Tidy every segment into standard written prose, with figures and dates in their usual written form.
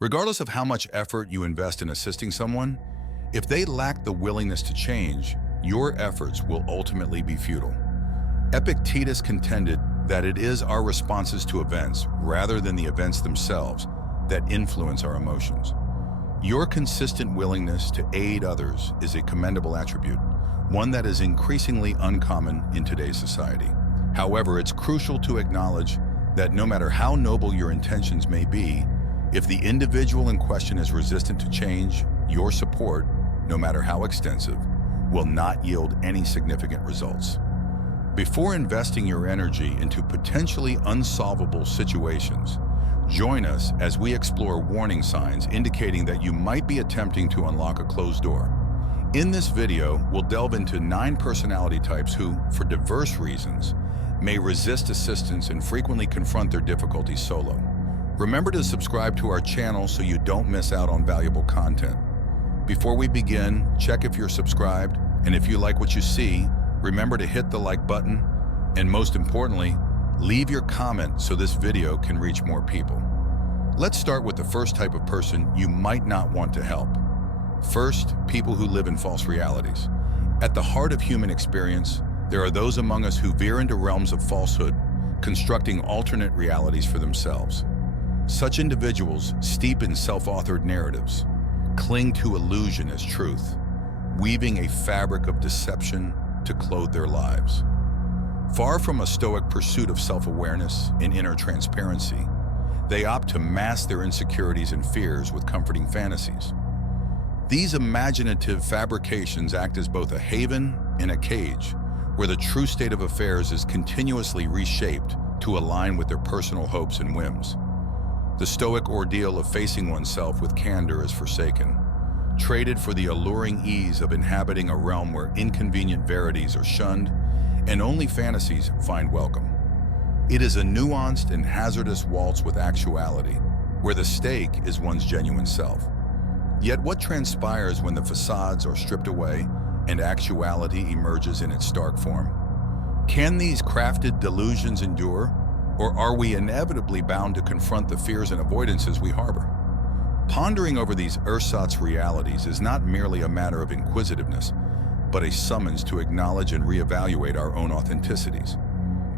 Regardless of how much effort you invest in assisting someone, if they lack the willingness to change, your efforts will ultimately be futile. Epictetus contended that it is our responses to events, rather than the events themselves, that influence our emotions. Your consistent willingness to aid others is a commendable attribute, one that is increasingly uncommon in today's society. However, it's crucial to acknowledge that no matter how noble your intentions may be, if the individual in question is resistant to change, your support, no matter how extensive, will not yield any significant results. Before investing your energy into potentially unsolvable situations, join us as we explore warning signs indicating that you might be attempting to unlock a closed door. In this video, we'll delve into 9 personality types who, for diverse reasons, may resist assistance and frequently confront their difficulties solo. Remember to subscribe to our channel so you don't miss out on valuable content. Before we begin, check if you're subscribed, and if you like what you see, remember to hit the like button, and most importantly, leave your comment so this video can reach more people. Let's start with the first type of person you might not want to help. First, people who live in false realities. At the heart of human experience, there are those among us who veer into realms of falsehood, constructing alternate realities for themselves. Such individuals, steep in self-authored narratives, cling to illusion as truth, weaving a fabric of deception to clothe their lives. Far from a stoic pursuit of self-awareness and inner transparency, they opt to mask their insecurities and fears with comforting fantasies. These imaginative fabrications act as both a haven and a cage, where the true state of affairs is continuously reshaped to align with their personal hopes and whims. The stoic ordeal of facing oneself with candor is forsaken, traded for the alluring ease of inhabiting a realm where inconvenient verities are shunned and only fantasies find welcome. It is a nuanced and hazardous waltz with actuality, where the stake is one's genuine self. Yet what transpires when the facades are stripped away and actuality emerges in its stark form? Can these crafted delusions endure, or are we inevitably bound to confront the fears and avoidances we harbor? Pondering over these ersatz realities is not merely a matter of inquisitiveness, but a summons to acknowledge and reevaluate our own authenticities.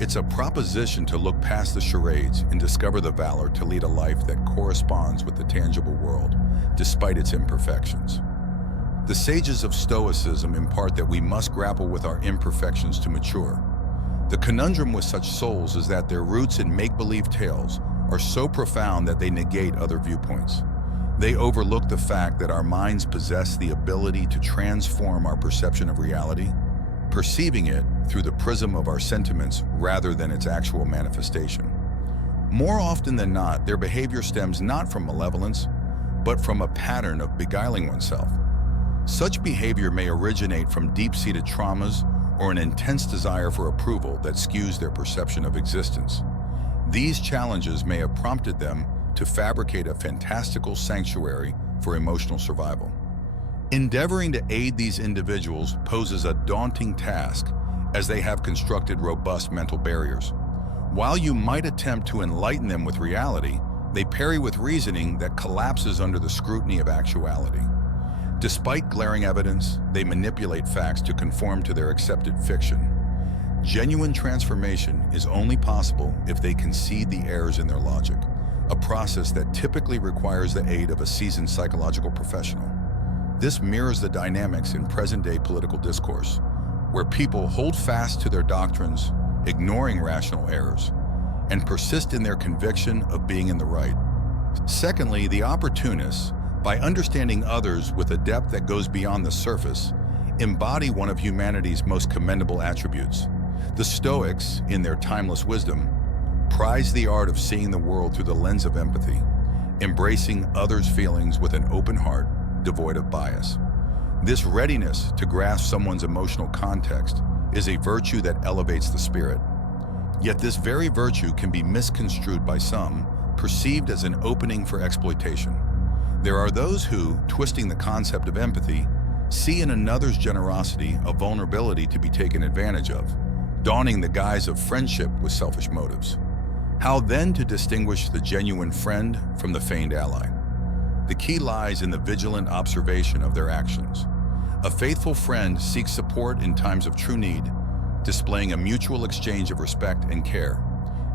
It's a proposition to look past the charades and discover the valor to lead a life that corresponds with the tangible world, despite its imperfections. The sages of Stoicism impart that we must grapple with our imperfections to mature. The conundrum with such souls is that their roots in make-believe tales are so profound that they negate other viewpoints. They overlook the fact that our minds possess the ability to transform our perception of reality, perceiving it through the prism of our sentiments rather than its actual manifestation. More often than not, their behavior stems not from malevolence, but from a pattern of beguiling oneself. Such behavior may originate from deep-seated traumas or an intense desire for approval that skews their perception of existence. These challenges may have prompted them to fabricate a fantastical sanctuary for emotional survival. Endeavoring to aid these individuals poses a daunting task, as they have constructed robust mental barriers. While you might attempt to enlighten them with reality, they parry with reasoning that collapses under the scrutiny of actuality. Despite glaring evidence, they manipulate facts to conform to their accepted fiction. Genuine transformation is only possible if they concede the errors in their logic, a process that typically requires the aid of a seasoned psychological professional. This mirrors the dynamics in present-day political discourse, where people hold fast to their doctrines, ignoring rational errors, and persist in their conviction of being in the right. Secondly, the opportunists, by understanding others with a depth that goes beyond the surface, embody one of humanity's most commendable attributes. The Stoics, in their timeless wisdom, prize the art of seeing the world through the lens of empathy, embracing others' feelings with an open heart, devoid of bias. This readiness to grasp someone's emotional context is a virtue that elevates the spirit. Yet this very virtue can be misconstrued by some, perceived as an opening for exploitation. There are those who, twisting the concept of empathy, see in another's generosity a vulnerability to be taken advantage of, donning the guise of friendship with selfish motives. How then to distinguish the genuine friend from the feigned ally? key lies in the vigilant observation of their actions. A faithful friend seeks support in times of true need, displaying a mutual exchange of respect and care.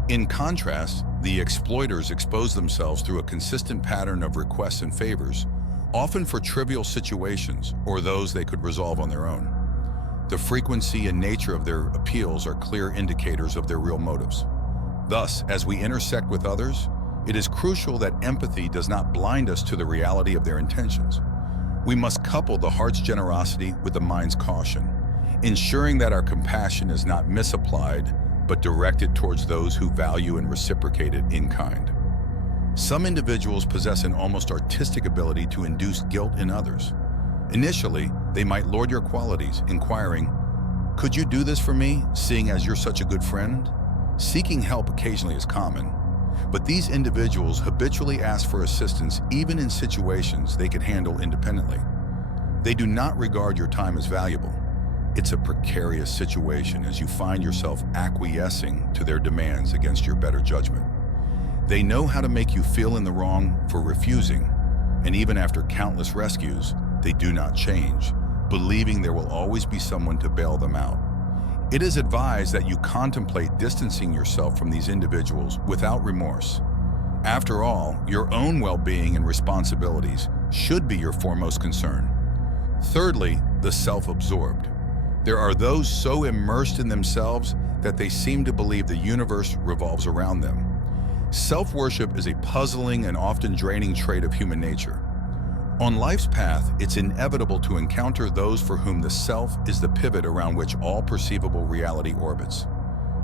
In contrast, the exploiters expose themselves through a consistent pattern of requests and favors, often for trivial situations or those they could resolve on their own. The frequency and nature of their appeals are clear indicators of their real motives. Thus, as we intersect with others, it is crucial that empathy does not blind us to the reality of their intentions. We must couple the heart's generosity with the mind's caution, ensuring that our compassion is not misapplied, but directed towards those who value and reciprocate it in kind. Some individuals possess an almost artistic ability to induce guilt in others. Initially, they might laud your qualities, inquiring, "Could you do this for me, seeing as you're such a good friend?" Seeking help occasionally is common, but these individuals habitually ask for assistance even in situations they could handle independently. They do not regard your time as valuable. It's a precarious situation as you find yourself acquiescing to their demands against your better judgment. They know how to make you feel in the wrong for refusing, and even after countless rescues, they do not change, believing there will always be someone to bail them out. It is advised that you contemplate distancing yourself from these individuals without remorse. After all, your own well-being and responsibilities should be your foremost concern. Thirdly, the self-absorbed. There are those so immersed in themselves that they seem to believe the universe revolves around them. Self-worship is a puzzling and often draining trait of human nature. On life's path, it's inevitable to encounter those for whom the self is the pivot around which all perceivable reality orbits.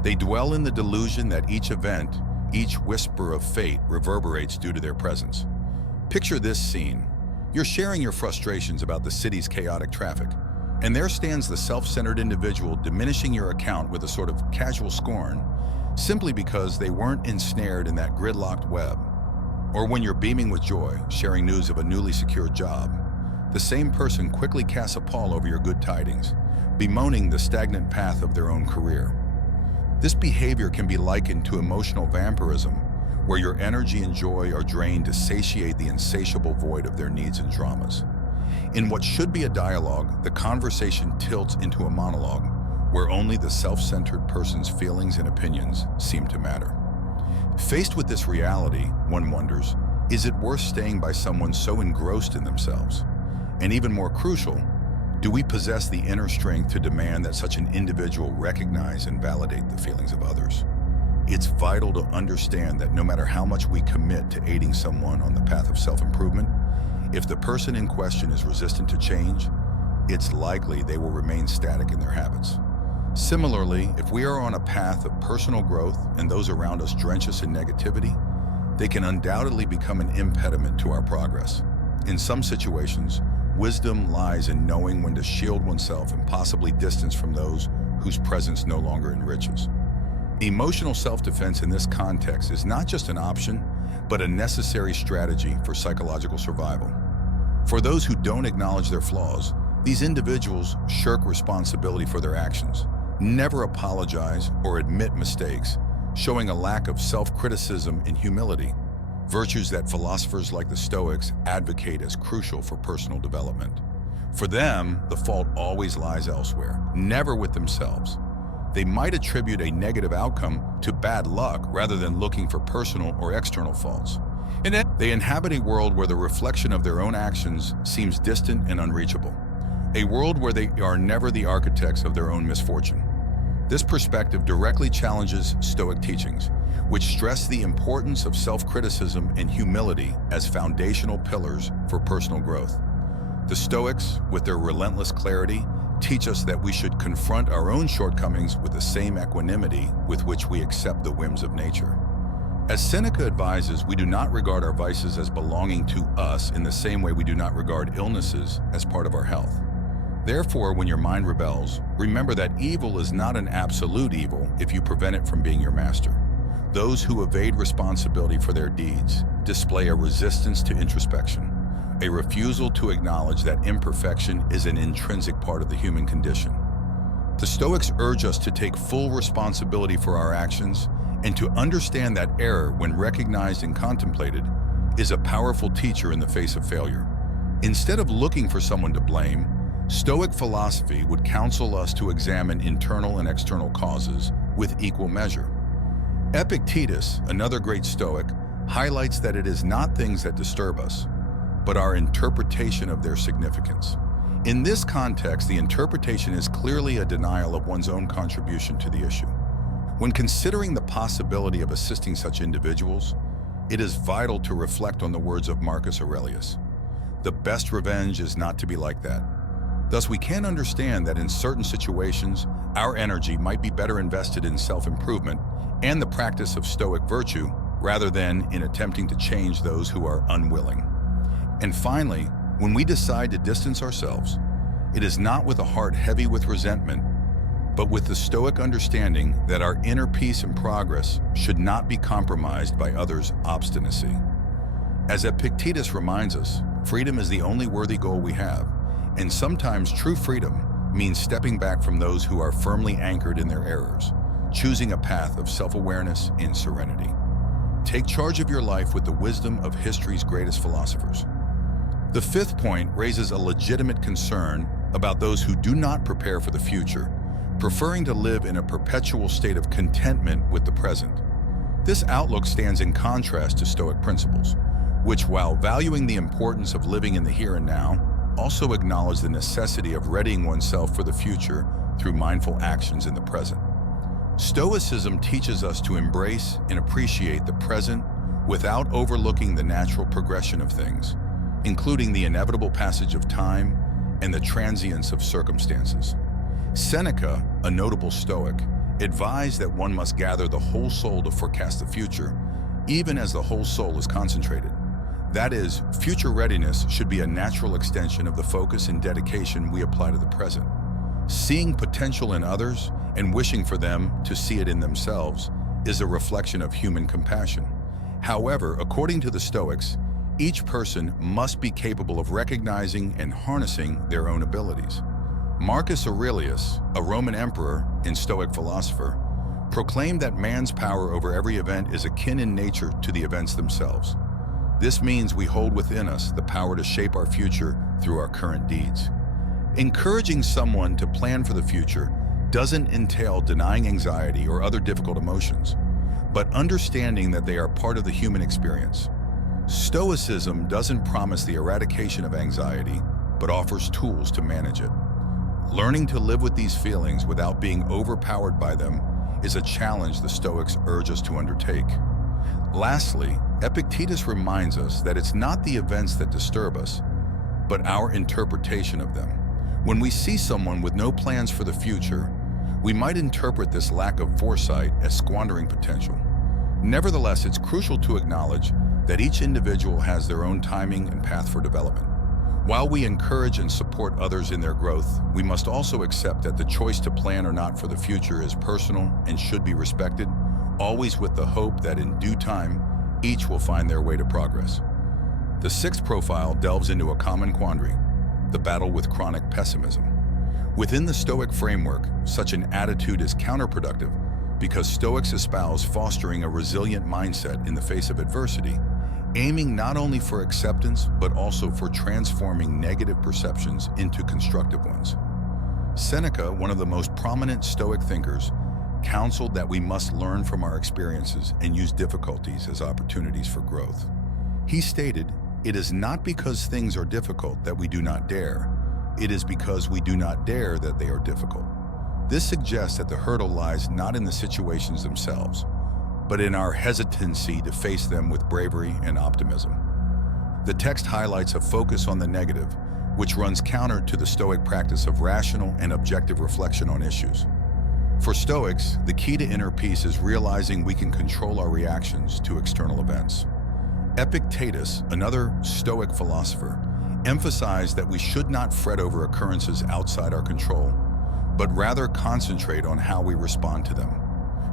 They dwell in the delusion that each event, each whisper of fate reverberates due to their presence. Picture this scene. You're sharing your frustrations about the city's chaotic traffic, and there stands the self-centered individual diminishing your account with a sort of casual scorn, simply because they weren't ensnared in that gridlocked web. Or when you're beaming with joy, sharing news of a newly secured job, the same person quickly casts a pall over your good tidings, bemoaning the stagnant path of their own career. This behavior can be likened to emotional vampirism, where your energy and joy are drained to satiate the insatiable void of their needs and dramas. In what should be a dialogue, the conversation tilts into a monologue, where only the self-centered person's feelings and opinions seem to matter. Faced with this reality, one wonders, is it worth staying by someone so engrossed in themselves? And even more crucial, do we possess the inner strength to demand that such an individual recognize and validate the feelings of others? It's vital to understand that no matter how much we commit to aiding someone on the path of self-improvement, if the person in question is resistant to change, it's likely they will remain static in their habits. Similarly, if we are on a path of personal growth and those around us drench us in negativity, they can undoubtedly become an impediment to our progress. In some situations, wisdom lies in knowing when to shield oneself and possibly distance from those whose presence no longer enriches. Emotional self-defense in this context is not just an option, but a necessary strategy for psychological survival. For those who don't acknowledge their flaws, these individuals shirk responsibility for their actions, never apologize or admit mistakes, showing a lack of self-criticism and humility, virtues that philosophers like the Stoics advocate as crucial for personal development. For them, the fault always lies elsewhere, never with themselves. They might attribute a negative outcome to bad luck rather than looking for personal or external faults. And they inhabit a world where the reflection of their own actions seems distant and unreachable, a world where they are never the architects of their own misfortune. This perspective directly challenges Stoic teachings, which stress the importance of self-criticism and humility as foundational pillars for personal growth. The Stoics, with their relentless clarity, teach us that we should confront our own shortcomings with the same equanimity with which we accept the whims of nature. As Seneca advises, we do not regard our vices as belonging to us in the same way we do not regard illnesses as part of our health. Therefore, when your mind rebels, remember that evil is not an absolute evil if you prevent it from being your master. Those who evade responsibility for their deeds display a resistance to introspection, a refusal to acknowledge that imperfection is an intrinsic part of the human condition. The Stoics urge us to take full responsibility for our actions and to understand that error, when recognized and contemplated, is a powerful teacher in the face of failure. Instead of looking for someone to blame, Stoic philosophy would counsel us to examine internal and external causes with equal measure. Epictetus, another great Stoic, highlights that it is not things that disturb us, but our interpretation of their significance. In this context, the interpretation is clearly a denial of one's own contribution to the issue. When considering the possibility of assisting such individuals, it is vital to reflect on the words of Marcus Aurelius. The best revenge is not to be like that. Thus, we can understand that in certain situations, our energy might be better invested in self-improvement and the practice of Stoic virtue rather than in attempting to change those who are unwilling. And finally, when we decide to distance ourselves, it is not with a heart heavy with resentment, but with the Stoic understanding that our inner peace and progress should not be compromised by others' obstinacy. As Epictetus reminds us, freedom is the only worthy goal we have, and sometimes true freedom means stepping back from those who are firmly anchored in their errors, choosing a path of self-awareness and serenity. Take charge of your life with the wisdom of history's greatest philosophers. The fifth point raises a legitimate concern about those who do not prepare for the future, preferring to live in a perpetual state of contentment with the present. This outlook stands in contrast to Stoic principles, which, while valuing the importance of living in the here and now, also acknowledge the necessity of readying oneself for the future through mindful actions in the present. Stoicism teaches us to embrace and appreciate the present without overlooking the natural progression of things, including the inevitable passage of time and the transience of circumstances. Seneca, a notable Stoic, advised that one must gather the whole soul to forecast the future, even as the whole soul is concentrated. That is, future readiness should be a natural extension of the focus and dedication we apply to the present. Seeing potential in others and wishing for them to see it in themselves is a reflection of human compassion. However, according to the Stoics, each person must be capable of recognizing and harnessing their own abilities. Marcus Aurelius, a Roman emperor and Stoic philosopher, proclaimed that man's power over every event is akin in nature to the events themselves. This means we hold within us the power to shape our future through our current deeds. Encouraging someone to plan for the future doesn't entail denying anxiety or other difficult emotions, but understanding that they are part of the human experience. Stoicism doesn't promise the eradication of anxiety, but offers tools to manage it. Learning to live with these feelings without being overpowered by them is a challenge the Stoics urge us to undertake. Lastly, Epictetus reminds us that it's not the events that disturb us, but our interpretation of them. When we see someone with no plans for the future, we might interpret this lack of foresight as squandering potential. Nevertheless, it's crucial to acknowledge that each individual has their own timing and path for development. While we encourage and support others in their growth, we must also accept that the choice to plan or not for the future is personal and should be respected, always with the hope that in due time, each will find their way to progress. The sixth profile delves into a common quandary: the battle with chronic pessimism. Within the Stoic framework, such an attitude is counterproductive because Stoics espouse fostering a resilient mindset in the face of adversity, aiming not only for acceptance but also for transforming negative perceptions into constructive ones. Seneca, one of the most prominent Stoic thinkers, counseled that we must learn from our experiences and use difficulties as opportunities for growth. He stated, "It is not because things are difficult that we do not dare. It is because we do not dare that they are difficult." This suggests that the hurdle lies not in the situations themselves, but in our hesitancy to face them with bravery and optimism. The text highlights a focus on the negative, which runs counter to the Stoic practice of rational and objective reflection on issues. For Stoics, the key to inner peace is realizing we can control our reactions to external events. Epictetus, another Stoic philosopher, emphasized that we should not fret over occurrences outside our control, but rather concentrate on how we respond to them.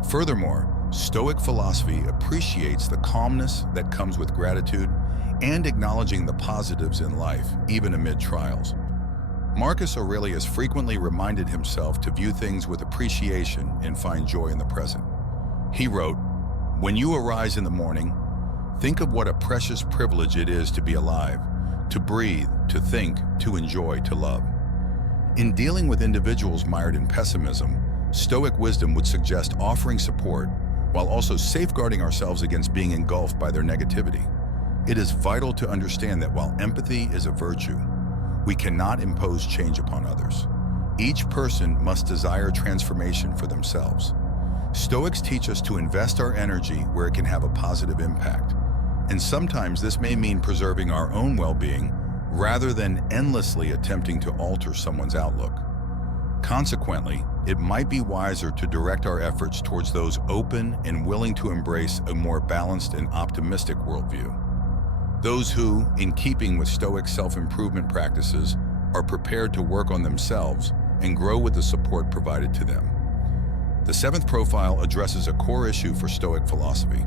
Furthermore, Stoic philosophy appreciates the calmness that comes with gratitude and acknowledging the positives in life, even amid trials. Marcus Aurelius frequently reminded himself to view things with appreciation and find joy in the present. He wrote, "When you arise in the morning, Think of what a precious privilege it is to be alive, to breathe, to think, to enjoy, to love. In dealing with individuals mired in pessimism, Stoic wisdom would suggest offering support while also safeguarding ourselves against being engulfed by their negativity. It is vital to understand that while empathy is a virtue, we cannot impose change upon others. Each person must desire transformation for themselves. Stoics teach us to invest our energy where it can have a positive impact, and sometimes this may mean preserving our own well-being rather than endlessly attempting to alter someone's outlook. Consequently, it might be wiser to direct our efforts towards those open and willing to embrace a more balanced and optimistic worldview. Those who, in keeping with Stoic self-improvement practices, are prepared to work on themselves and grow with the support provided to them. The seventh profile addresses a core issue for Stoic philosophy: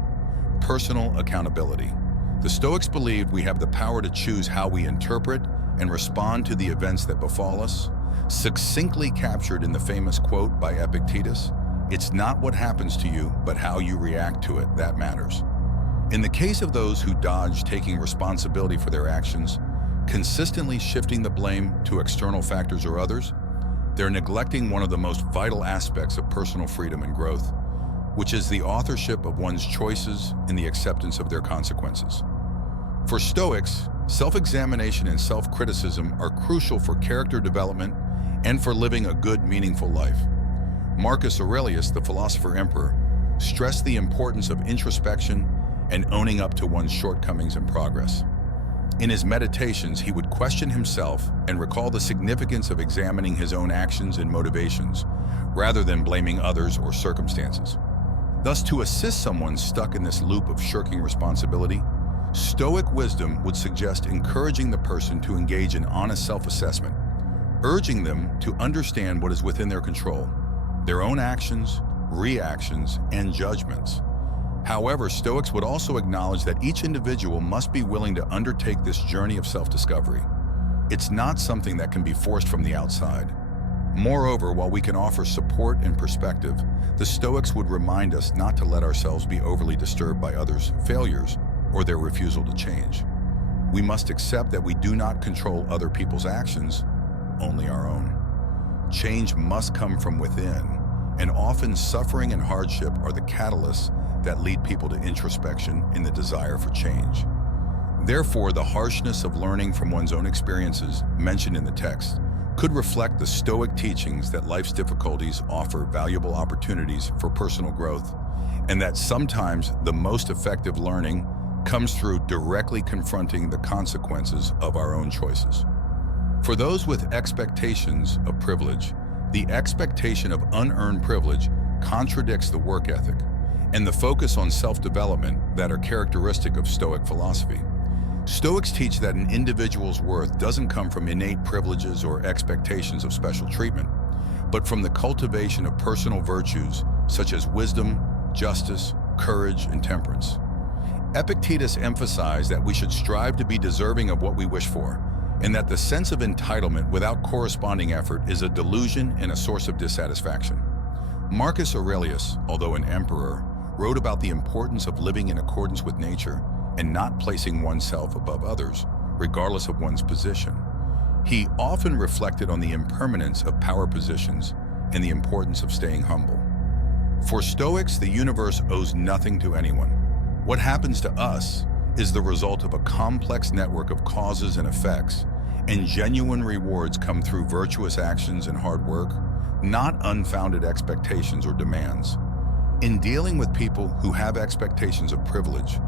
personal accountability. The Stoics believed we have the power to choose how we interpret and respond to the events that befall us. Succinctly captured in the famous quote by Epictetus, "It's not what happens to you, but how you react to it that matters." In the case of those who dodge taking responsibility for their actions, consistently shifting the blame to external factors or others, they're neglecting one of the most vital aspects of personal freedom and growth, which is the authorship of one's choices and the acceptance of their consequences. For Stoics, self-examination and self-criticism are crucial for character development and for living a good, meaningful life. Marcus Aurelius, the philosopher emperor, stressed the importance of introspection and owning up to one's shortcomings and progress. In his meditations, he would question himself and recall the significance of examining his own actions and motivations, rather than blaming others or circumstances. Thus, to assist someone stuck in this loop of shirking responsibility, Stoic wisdom would suggest encouraging the person to engage in honest self-assessment, urging them to understand what is within their control, their own actions, reactions, and judgments. However, Stoics would also acknowledge that each individual must be willing to undertake this journey of self-discovery. It's not something that can be forced from the outside. Moreover, while we can offer support and perspective, the Stoics would remind us not to let ourselves be overly disturbed by others' failures or their refusal to change. We must accept that we do not control other people's actions, only our own. Change must come from within, and often suffering and hardship are the catalysts that lead people to introspection and the desire for change. Therefore, the harshness of learning from one's own experiences mentioned in the text could reflect the Stoic teachings that life's difficulties offer valuable opportunities for personal growth, and that sometimes the most effective learning comes through directly confronting the consequences of our own choices. For those with expectations of privilege, the expectation of unearned privilege contradicts the work ethic and the focus on self-development that are characteristic of Stoic philosophy. Stoics teach that an individual's worth doesn't come from innate privileges or expectations of special treatment, but from the cultivation of personal virtues such as wisdom, justice, courage, and temperance. Epictetus emphasized that we should strive to be deserving of what we wish for, and that the sense of entitlement without corresponding effort is a delusion and a source of dissatisfaction. Marcus Aurelius, although an emperor, wrote about the importance of living in accordance with nature and not placing oneself above others, regardless of one's position. He often reflected on the impermanence of power positions and the importance of staying humble. For Stoics, the universe owes nothing to anyone. What happens to us is the result of a complex network of causes and effects, and genuine rewards come through virtuous actions and hard work, not unfounded expectations or demands. In dealing with people who have expectations of privilege,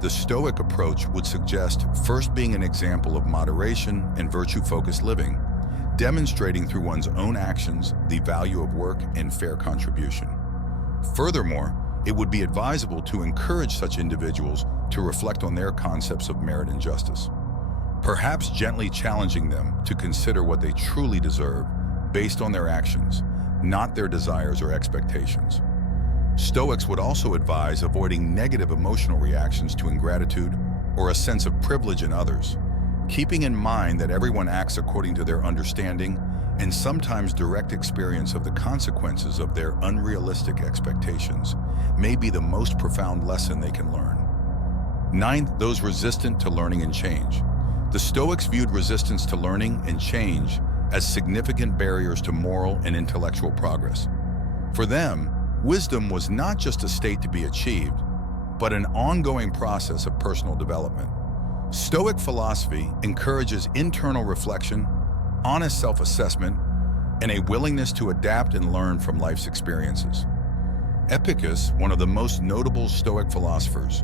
the Stoic approach would suggest first being an example of moderation and virtue-focused living, demonstrating through one's own actions the value of work and fair contribution. Furthermore, it would be advisable to encourage such individuals to reflect on their concepts of merit and justice, perhaps gently challenging them to consider what they truly deserve based on their actions, not their desires or expectations. Stoics would also advise avoiding negative emotional reactions to ingratitude or a sense of privilege in others, keeping in mind that everyone acts according to their understanding and sometimes direct experience of the consequences of their unrealistic expectations may be the most profound lesson they can learn. Ninth, those resistant to learning and change. The Stoics viewed resistance to learning and change as significant barriers to moral and intellectual progress. For them, wisdom was not just a state to be achieved, but an ongoing process of personal development. Stoic philosophy encourages internal reflection, honest self-assessment, and a willingness to adapt and learn from life's experiences. Epictetus, one of the most notable Stoic philosophers,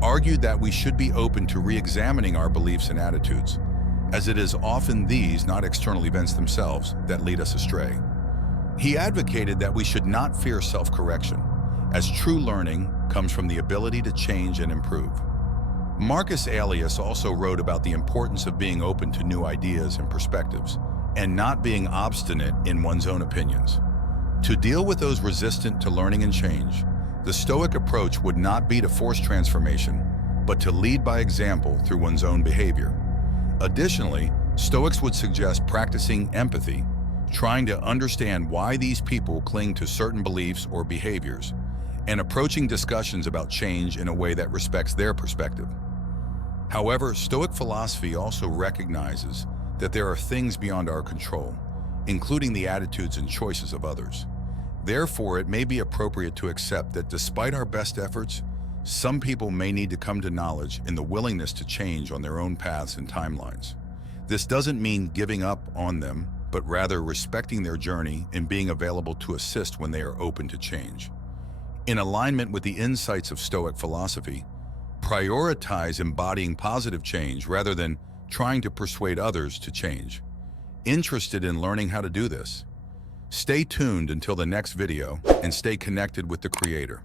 argued that we should be open to re-examining our beliefs and attitudes, as it is often these, not external events themselves, that lead us astray. He advocated that we should not fear self-correction, as true learning comes from the ability to change and improve. Marcus Aurelius also wrote about the importance of being open to new ideas and perspectives, and not being obstinate in one's own opinions. To deal with those resistant to learning and change, the Stoic approach would not be to force transformation, but to lead by example through one's own behavior. Additionally, Stoics would suggest practicing empathy, trying to understand why these people cling to certain beliefs or behaviors, and approaching discussions about change in a way that respects their perspective. However, Stoic philosophy also recognizes that there are things beyond our control, including the attitudes and choices of others. Therefore, it may be appropriate to accept that despite our best efforts, some people may need to come to knowledge in the willingness to change on their own paths and timelines. This doesn't mean giving up on them, but rather respecting their journey and being available to assist when they are open to change. In alignment with the insights of Stoic philosophy, prioritize embodying positive change rather than trying to persuade others to change. Interested in learning how to do this? Stay tuned until the next video and stay connected with the Creator.